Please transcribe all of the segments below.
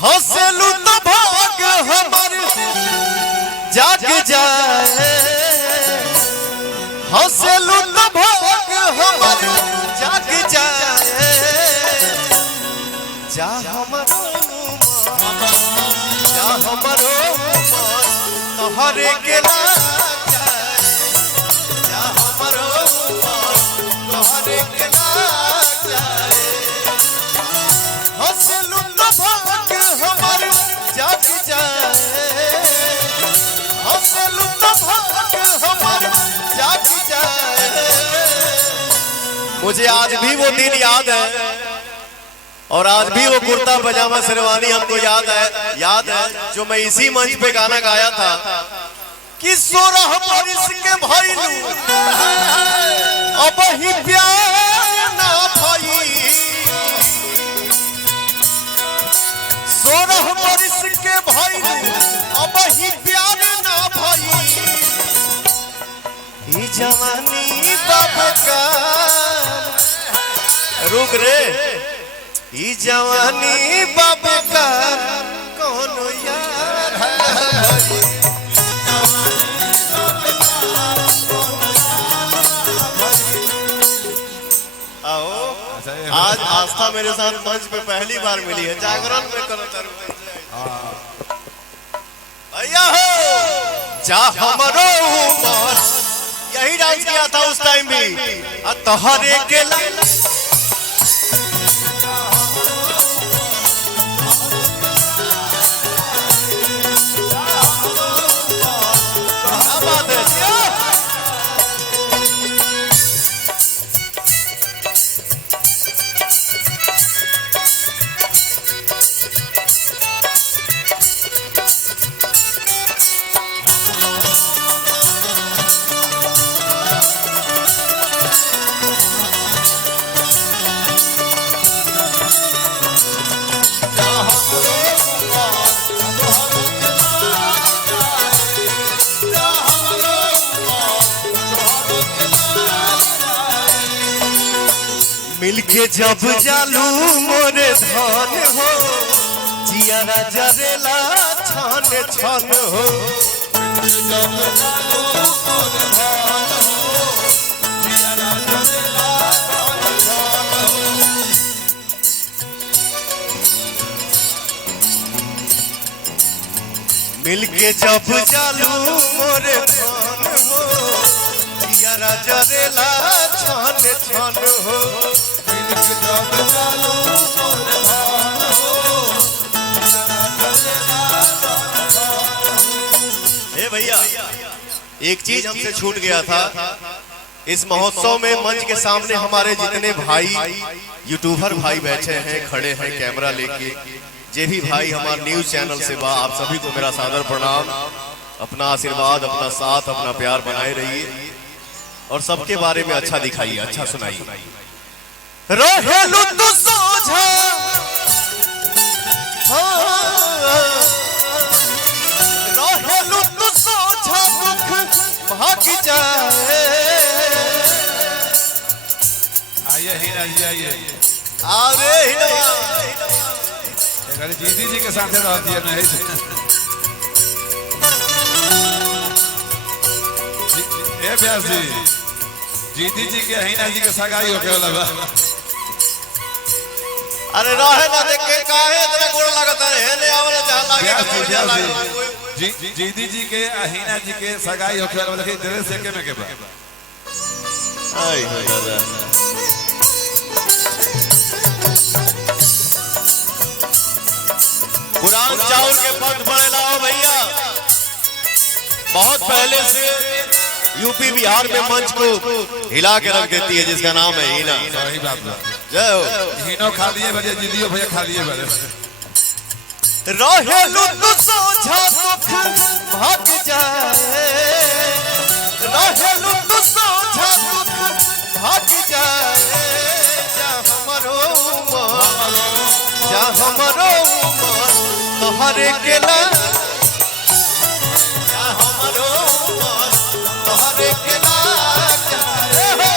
हंसलू तो भाग हमर जाग जाए, हंसलू तो भाग हमर जाग जाए, जा हमरो जा हमरो तोहरे के लाग जाए, जा हमरो तोहरे के लाग जाए, हंसलू तो भाग हमर जाग जाए, हंसलू तो भाग हमर जाग जाए। मुझे आज भी वो दिन याद है और आज भी वो कुर्ता पजामा शेरवानी हमको याद है जो मैं इसी मंच पे गाना गाया था कि 16 बरिस के भइलू अब ही प्यार ना भई, 16 बरिस के भइलू अब ही प्यार ना भई, ई जवानी बाबा का रुक रे, ई जवानी बाबा का कौन यार आओ। आज आस्था मेरे साथ मंच पे पहली बार मिली है, जागरण में करो भैया हो जा हमरो उमर, यही डांस किया था उस टाइम भी, तोहरे के लाल मिलके जब जालू मोरे धन हो, जियारा जरेला छन छन हो, मिलके जब जालू मोरे धन हो, जियारा जरेला छन छन हो, भैया एक चीज हमसे छूट गया था इस महोत्सव में। मंच के सामने हमारे जितने भाई यूट्यूबर भाई बैठे हैं, खड़े हैं कैमरा लेके, जे भी भाई हमारे न्यूज चैनल से बा, आप सभी को मेरा सादर प्रणाम। अपना आशीर्वाद, अपना साथ, अपना प्यार बनाए रहिए और सबके बारे में अच्छा दिखाइए, अच्छा सुनाइए। रहेलू तू सोझा रहेलू तू सोझा दुख भाग जाए, आइए हीरा जी आइए, अरे जीती जी के साथ रह दिया नहीं ए व्यास जी, जीती जी के हीरा जी के सगाई हो के लगा। अरे रहे ना देख के काहे इतना गोड़ लगता है, ले आवले जा लागे जीती जी के हीना जी के सगाई हो के वाला के ड्रेस से के बा आई हो दादा। पुरान चाउर के पद बड़े लाओ भैया, बहुत पहले से यूपी बिहार में मंच को हिला के रख देती है, जिसका नाम है हीना। सही बात है, जय हो। हीनो खा लिए बजे, जीतियो भैया खा लिए बजे। रहेलू तू सोझा दुख भाग जाए, रहेलू तू सोझा दुख भाग जाए, जा हमरो जा हमरो तोहरे के लाग, जा हमरो तोहरे के लाग जाए,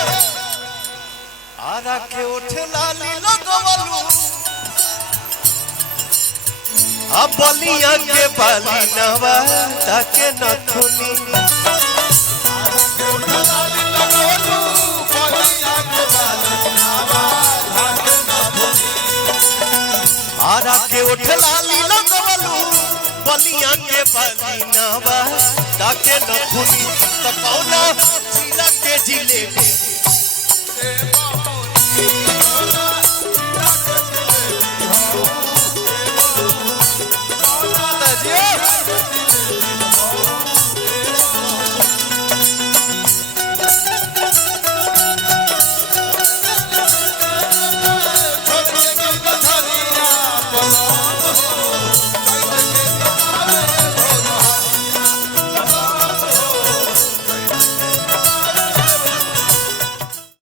आरा के उठ लाली लगवलू अब बलिया के बाली नवा ताके नथुनी आरा के उठलाली लगवलू बलिया के बाली नवा ताके नथुनी त कौना जिला के जिलेबी